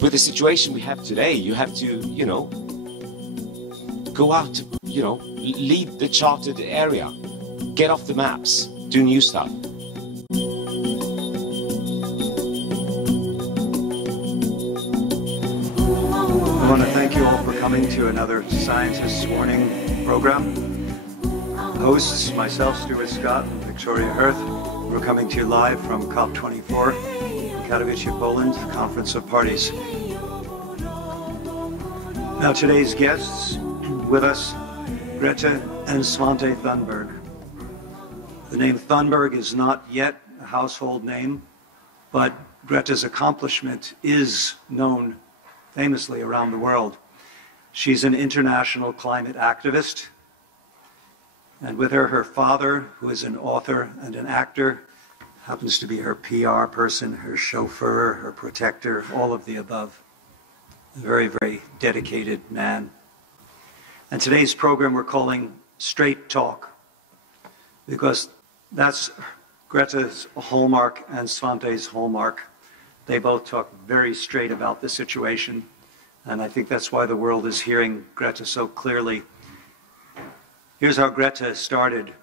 with the situation we have today, you have to, you know, go out to, you know, leave the charted area, get off the maps, do new stuff. I want to thank you all for coming to another Scientist's Warning program. Hosts, myself, Stuart Scott, and Victoria Earth. We're coming to you live from COP24 in Katowice, Poland, Conference of Parties. Now today's guests with us, Greta and Svante Thunberg. The name Thunberg is not yet a household name, but Greta's accomplishment is known famously around the world. She's an international climate activist, and with her, her father, who is an author and an actor, happens to be her PR person, her chauffeur, her protector, all of the above. A very, very dedicated man. And today's program we're calling Straight Talk, because that's Greta's hallmark and Svante's hallmark. They both talk very straight about the situation, and I think that's why the world is hearing Greta so clearly. Here's how Greta started,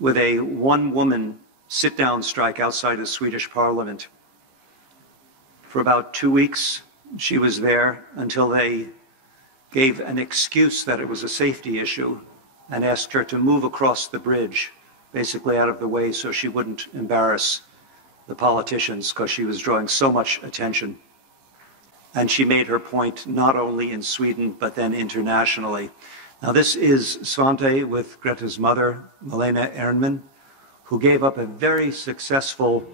with a one-woman sit-down strike outside the Swedish parliament. For about 2 weeks, she was there until they gave an excuse that it was a safety issue and asked her to move across the bridge, basically out of the way so she wouldn't embarrass the politicians, because she was drawing so much attention. And she made her point not only in Sweden, but then internationally. Now this is Svante with Greta's mother, Malena Ernman, who gave up a very successful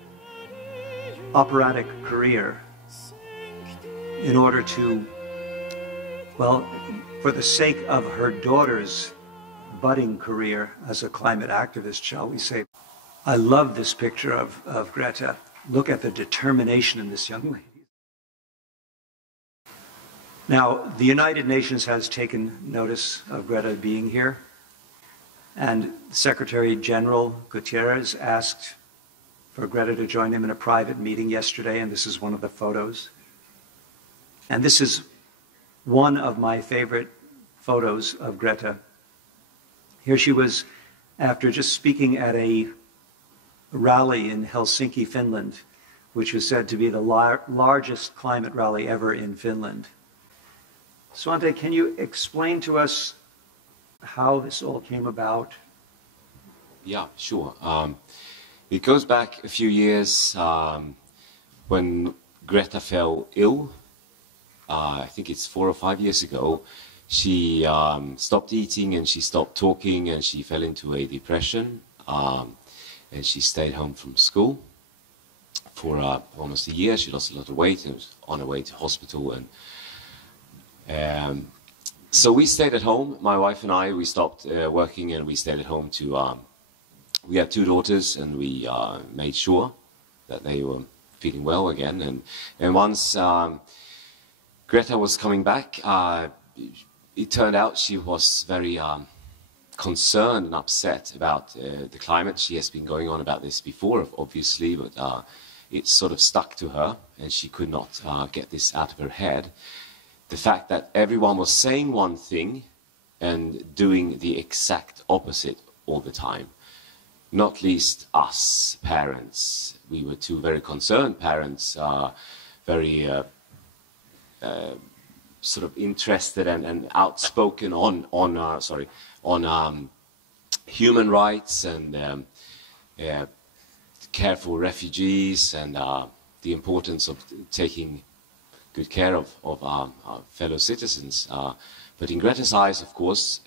operatic career in order to, well, for the sake of her daughter's budding career as a climate activist, shall we say. I love this picture of Greta. Look at the determination in this young lady. Now, the United Nations has taken notice of Greta being here, and Secretary General Guterres asked for Greta to join him in a private meeting yesterday, and this is one of the photos. And this is one of my favorite photos of Greta. Here she was after just speaking at a rally in Helsinki, Finland, which was said to be the largest climate rally ever in Finland. Svante, can you explain to us how this all came about? Yeah, sure. It goes back a few years when Greta fell ill. I think it's 4 or 5 years ago. She stopped eating and she stopped talking and she fell into a depression. And she stayed home from school for almost a year. She lost a lot of weight and was on her way to hospital. And so we stayed at home. My wife and I, we stopped working and we stayed at home to... we had 2 daughters and we made sure that they were feeling well again. And once Greta was coming back, it turned out she was very... concerned and upset about the climate. She has been going on about this before, obviously, but it sort of stuck to her and she could not get this out of her head. The fact that everyone was saying one thing and doing the exact opposite all the time. Not least us parents. We were 2 very concerned parents, very sort of interested and outspoken on human rights and care for refugees and the importance of taking good care of our fellow citizens. But in Greta's eyes, of course,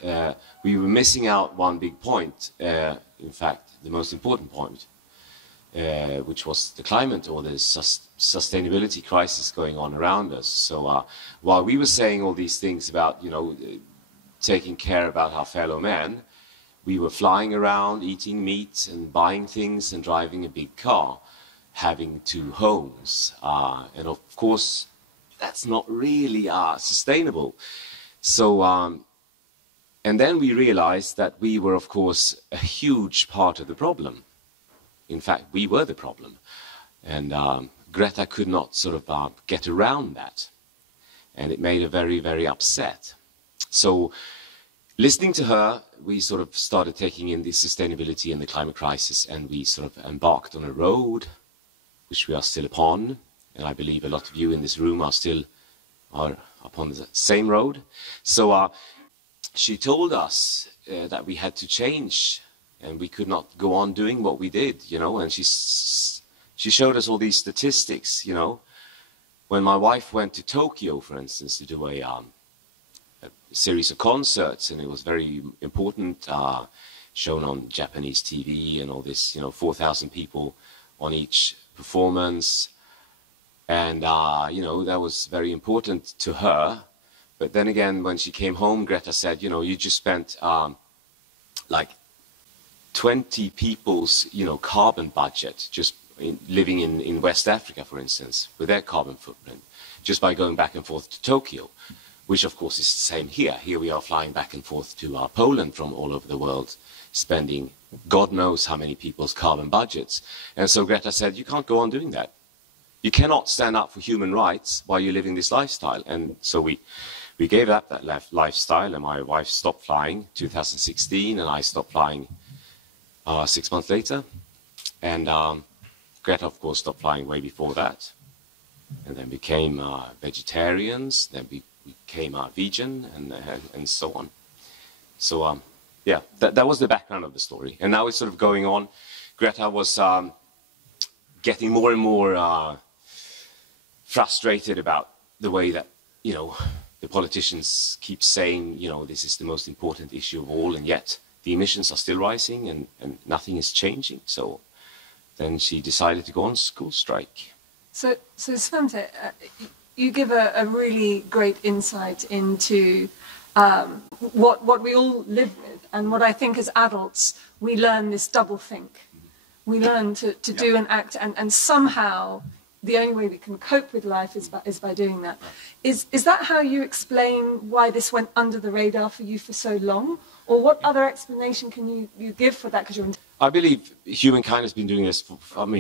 we were missing out one big point, in fact, the most important point, which was the climate or the sustainability crisis going on around us. So while we were saying all these things about, you know, taking care about our fellow men, we were flying around, eating meat and buying things and driving a big car, having 2 homes. And of course, that's not really sustainable. So, and then we realized that we were, of course, a huge part of the problem. In fact, we were the problem. And Greta could not sort of get around that. And it made her very, very upset. So listening to her, we sort of started taking in the sustainability and the climate crisis, and we sort of embarked on a road, which we are still upon. And I believe a lot of you in this room are upon the same road. So she told us that we had to change, and we could not go on doing what we did, you know. And she showed us all these statistics, you know. When my wife went to Tokyo, for instance, to do a series of concerts, and it was very important, shown on Japanese TV and all this, you know, 4,000 people on each performance. And, you know, that was very important to her. But then again, when she came home, Greta said, you know, you just spent like 20 people's, you know, carbon budget just living in West Africa, for instance, with their carbon footprint, just by going back and forth to Tokyo, which of course is the same here. Here we are flying back and forth to Poland from all over the world, spending God knows how many people's carbon budgets. And so Greta said, you can't go on doing that. You cannot stand up for human rights while you're living this lifestyle. And so we gave up that lifestyle, and my wife stopped flying 2016, and I stopped flying 6 months later. And Greta, of course, stopped flying way before that, and then became vegetarians, then we became vegan, and so on. So, yeah, that was the background of the story. And now it's sort of going on. Greta was getting more and more frustrated about the way that, you know, the politicians keep saying, you know, this is the most important issue of all, and yet the emissions are still rising and nothing is changing. So then she decided to go on school strike. So Svante, you give a really great insight into what we all live with, and what I think as adults we learn this double think. We learn to do and act, and somehow the only way we can cope with life is by doing that. Is that how you explain why this went under the radar for you for so long? Or what other explanation can you give for that? I believe humankind has been doing this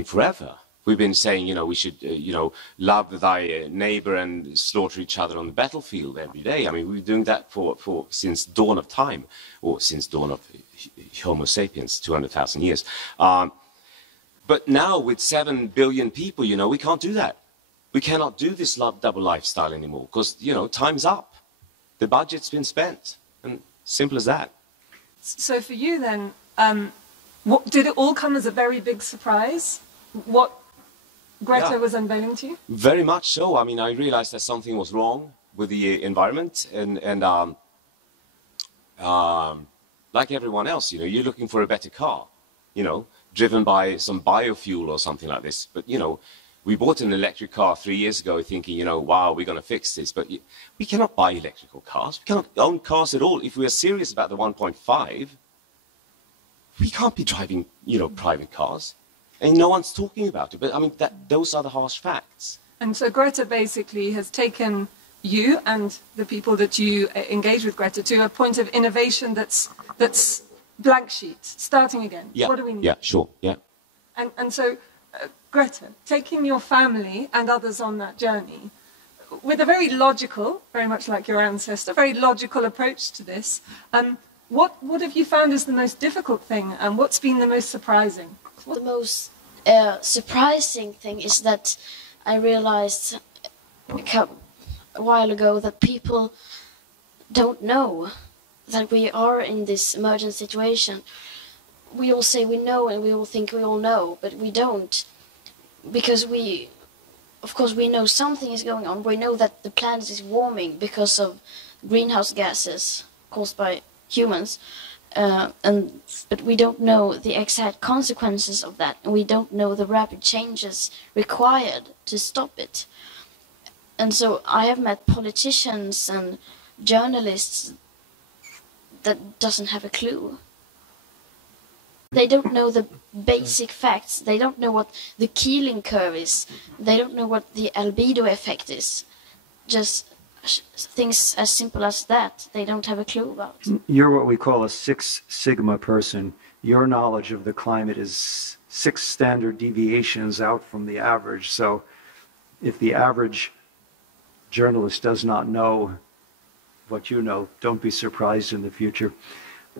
forever. We've been saying, you know, we should, you know, love thy neighbor and slaughter each other on the battlefield every day. I mean, we've been doing that since dawn of time, or since dawn of Homo sapiens, 200,000 years. But now with 7 billion people, you know, we can't do that. We cannot do this double lifestyle anymore because, you know, time's up. The budget's been spent, and simple as that. So for you then, did it all come as a very big surprise? What Greta was unveiling to you? Very much so. I mean, I realized that something was wrong with the environment, and like everyone else, you know, you're looking for a better car, you know, driven by some biofuel or something like this. But, you know, we bought an electric car 3 years ago thinking, you know, wow, we're going to fix this. But we cannot buy electrical cars. We cannot own cars at all. If we are serious about the 1.5, we can't be driving, you know, private cars. And no one's talking about it. But, I mean, those are the harsh facts. And so Greta basically has taken you and the people that you engage with, Greta, to a point of innovation that's blank sheet, starting again. Yeah. What do we need? Yeah, sure, yeah. And so, Greta, taking your family and others on that journey, with a very logical, very much like your ancestor, very logical approach to this, what have you found is the most difficult thing, and what's been the most surprising? The most surprising thing is that I realized a while ago that people don't know that we are in this emergent situation. We all say we know, and we all think we all know, but we don't. Because of course we know something is going on. We know that the planet is warming because of greenhouse gases caused by humans. But we don't know the exact consequences of that, and we don't know the rapid changes required to stop it. And so I have met politicians and journalists that doesn't have a clue. They don't know the basic facts. They don't know what the Keeling curve is. They don't know what the albedo effect is. Just things as simple as that, they don't have a clue about. You're what we call a 6 Sigma person. Your knowledge of the climate is 6 standard deviations out from the average. So if the average journalist does not know what you know, don't be surprised in the future.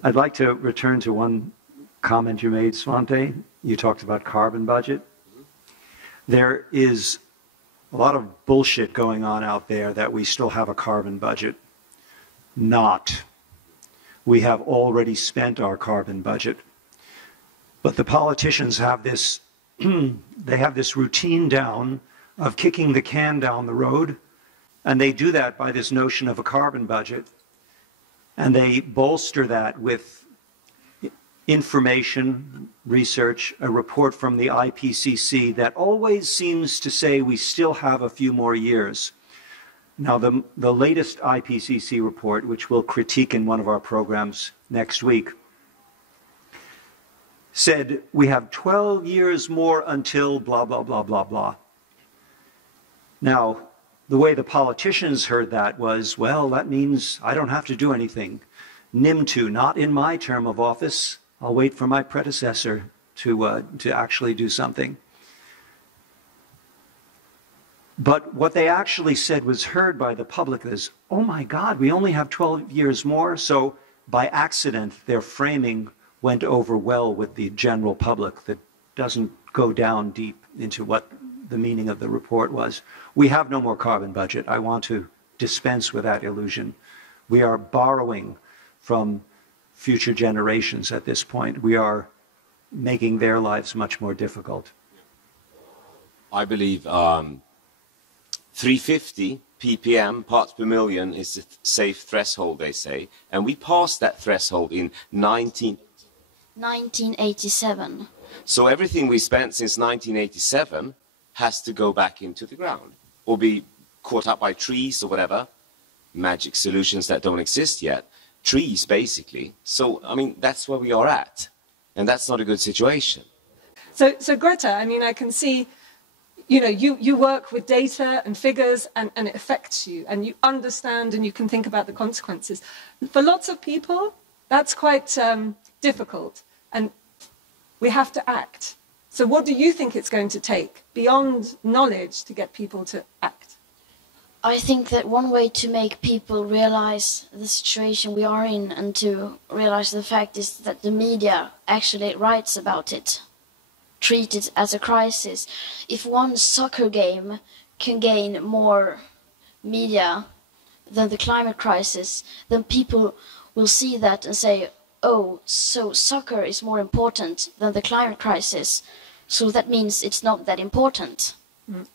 I'd like to return to one comment you made, Svante. You talked about carbon budget. There is a lot of bullshit going on out there that we still have a carbon budget. Not. We have already spent our carbon budget. But the politicians have this, they have this routine down of kicking the can down the road, and they do that by this notion of a carbon budget, and they bolster that with information, research, a report from the IPCC that always seems to say we still have a few more years. Now, the latest IPCC report, which we'll critique in one of our programs next week, said we have 12 years more until blah, blah, blah, blah, blah. Now, the way the politicians heard that was, well, that means I don't have to do anything. NIM2, not in my term of office. I'll wait for my predecessor to actually do something. But what they actually said was heard by the public is, oh my God, we only have 12 years more. So by accident, their framing went over well with the general public that doesn't go down deep into what the meaning of the report was. We have no more carbon budget. I want to dispense with that illusion. We are borrowing from future generations at this point. We are making their lives much more difficult. I believe 350 ppm, parts per million, is the safe threshold, they say. And we passed that threshold in 1987. So everything we spent since 1987 has to go back into the ground or be caught up by trees or whatever, magic solutions that don't exist yet. Trees, basically. So, I mean, that's where we are at. And that's not a good situation. So Greta, I mean, I can see, you know, you work with data and figures and it affects you and you understand and you can think about the consequences. For lots of people, that's quite difficult and we have to act. So what do you think it's going to take beyond knowledge to get people to act? I think that one way to make people realize the situation we are in and to realize the fact is that the media actually writes about it, treat it as a crisis. If one soccer game can gain more media than the climate crisis, then people will see that and say, oh, so soccer is more important than the climate crisis, so that means it's not that important.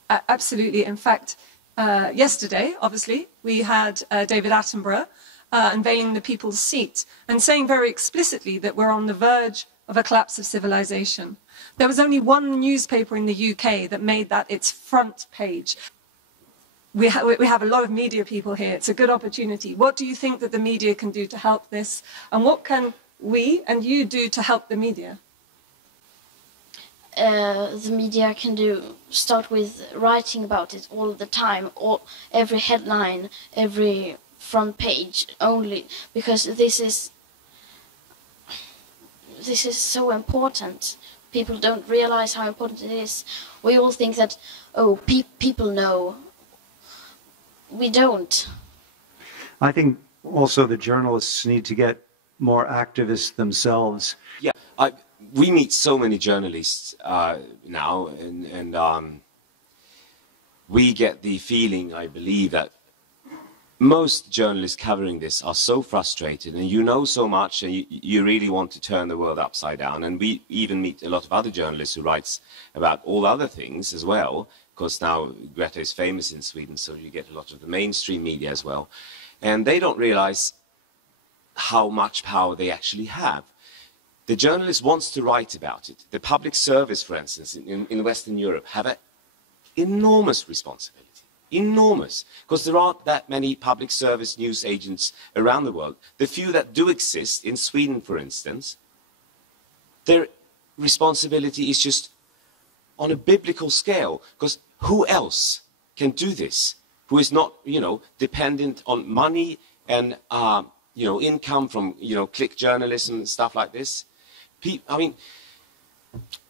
Absolutely. In fact, yesterday, obviously, we had David Attenborough unveiling the People's Seat and saying very explicitly that we're on the verge of a collapse of civilization. There was only one newspaper in the UK that made that its front page. We have a lot of media people here. It's a good opportunity. What do you think that the media can do to help this? And what can we and you do to help the media? The media can start with writing about it all the time, or every headline, every front page only, because this is so important. People don't realize how important it is. We all think that, oh, people know. We don't. I think also the journalists need to get more activists themselves. Yeah, we meet so many journalists now, and we get the feeling, I believe, that most journalists covering this are so frustrated, and you know so much, and you really want to turn the world upside down. And we even meet a lot of other journalists who writes about all other things as well, because now Greta is famous in Sweden, so you get a lot of the mainstream media as well. And they don't realize how much power they actually have. The journalist wants to write about it. The public service, for instance, in Western Europe, have an enormous responsibility. Enormous. Because there aren't that many public service news agents around the world. The few that do exist, in Sweden, for instance, their responsibility is just on a biblical scale. Because who else can do this? Who is not, you know, dependent on money and, you know, income from, you know, click journalism and stuff like this. I mean,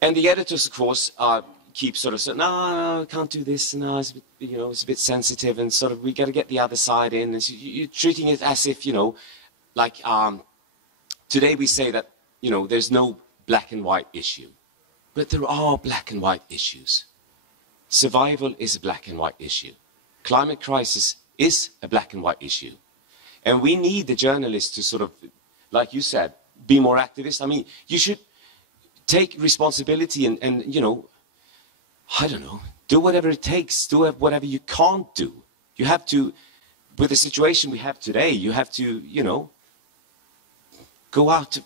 and the editors, of course, keep sort of saying, no, can't do this, no, it's a bit, it's a bit sensitive, and sort of we got to get the other side in. And so you're treating it as if, like today we say that, there's no black and white issue, but there are black and white issues. Survival is a black and white issue. Climate crisis is a black and white issue. And we need the journalists to sort of, like you said, be more activist. I mean, you should take responsibility and I don't know, do whatever it takes, do whatever you can't do. You have to, with the situation we have today, you have to, go out to,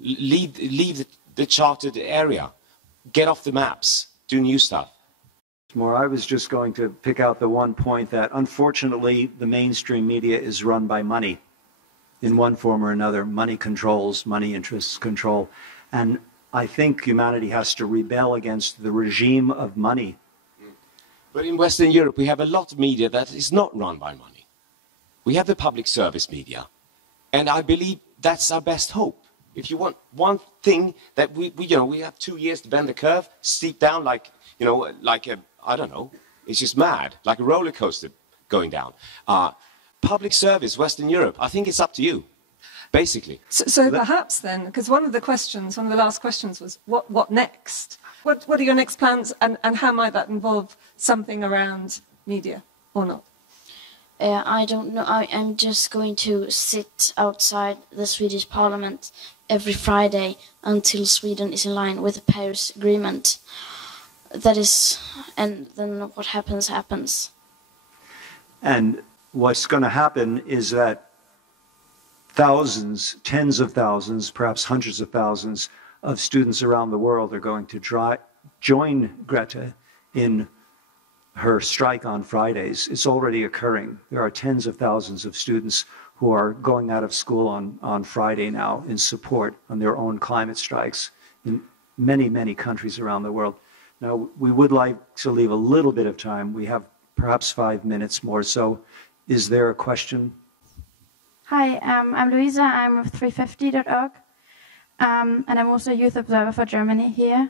leave the charted area, get off the maps, do new stuff. More, I was just going to pick out the one point that unfortunately the mainstream media is run by money in one form or another. Money controls, money interests control. And I think humanity has to rebel against the regime of money. But in Western Europe, we have a lot of media that is not run by money. We have the public service media. And I believe that's our best hope. If you want one thing that we have 2 years to bend the curve, steep down like a, I don't know, it's just mad, like a roller coaster going down. Public service, Western Europe, I think it's up to you, basically. So perhaps then, because one of the last questions was, what next? What are your next plans, and how might that involve something around media or not? I don't know. I'm just going to sit outside the Swedish Parliament every Friday until Sweden is in line with the Paris Agreement. That is, and then what happens, happens. And what's going to happen is that thousands, tens of thousands, perhaps hundreds of thousands of students around the world are going to join Greta in her strike on Fridays. It's already occurring. There are tens of thousands of students who are going out of school on Friday now in support on their own climate strikes in many, many countries around the world. Now, we would like to leave a little bit of time. We have perhaps 5 minutes more. So is there a question? Hi, I'm Louisa. I'm of 350.org. And I'm also a youth observer for Germany here.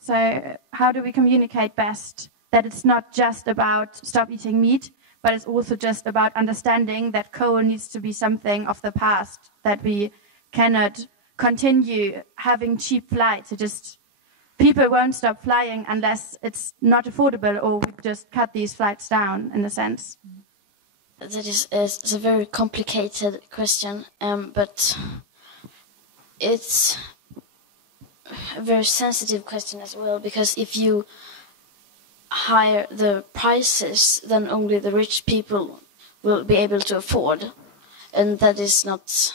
So how do we communicate best that it's not just about stop eating meat, but it's also just about understanding that coal needs to be something of the past, that we cannot continue having cheap flights. People won't stop flying unless it's not affordable, or we just cut these flights down, in a sense. That is a very complicated question, but it's a very sensitive question as well, because if you higher the prices, then only the rich people will be able to afford, and that is not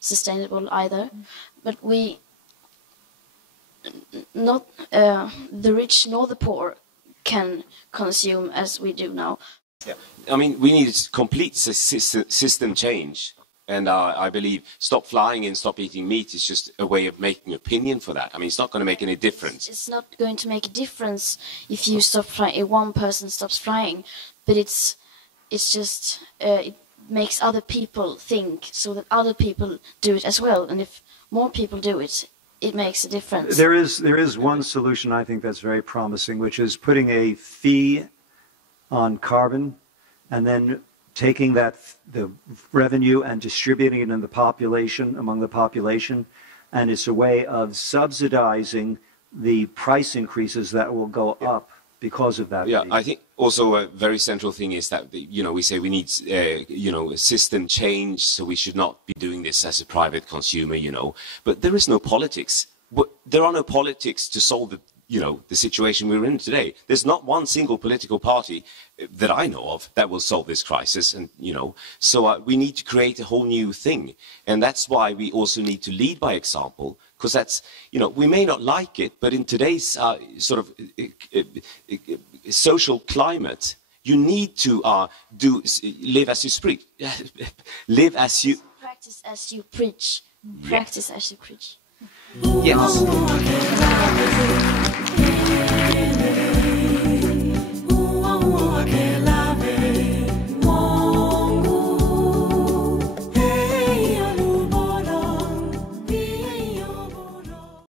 sustainable either. But not the rich nor the poor can consume as we do now. Yeah. I mean, we need a complete system change. And I believe stop flying and stop eating meat is just a way of making opinion for that. I mean, it's not going to make any difference. It's not going to make a difference if you stop flying, if one person stops flying, but it's just it makes other people think, so that other people do it as well. And if more people do it, it makes a difference. There is one solution I think that's very promising, which is putting a fee on carbon and then taking the revenue and distributing it in the population, among the population, and it's a way of subsidizing the price increases that will go up because of that. Yeah, I think also a very central thing is that, we say we need, a system change, so we should not be doing this as a private consumer, but there is no politics. There are no politics to solve the situation we're in today. There's not one single political party that I know of that will solve this crisis, and so we need to create a whole new thing, and that's why we also need to lead by example, because that's we may not like it, but in today's sort of social climate, you need to live as you speak, live as you practice as you preach, practice as you preach. Yes.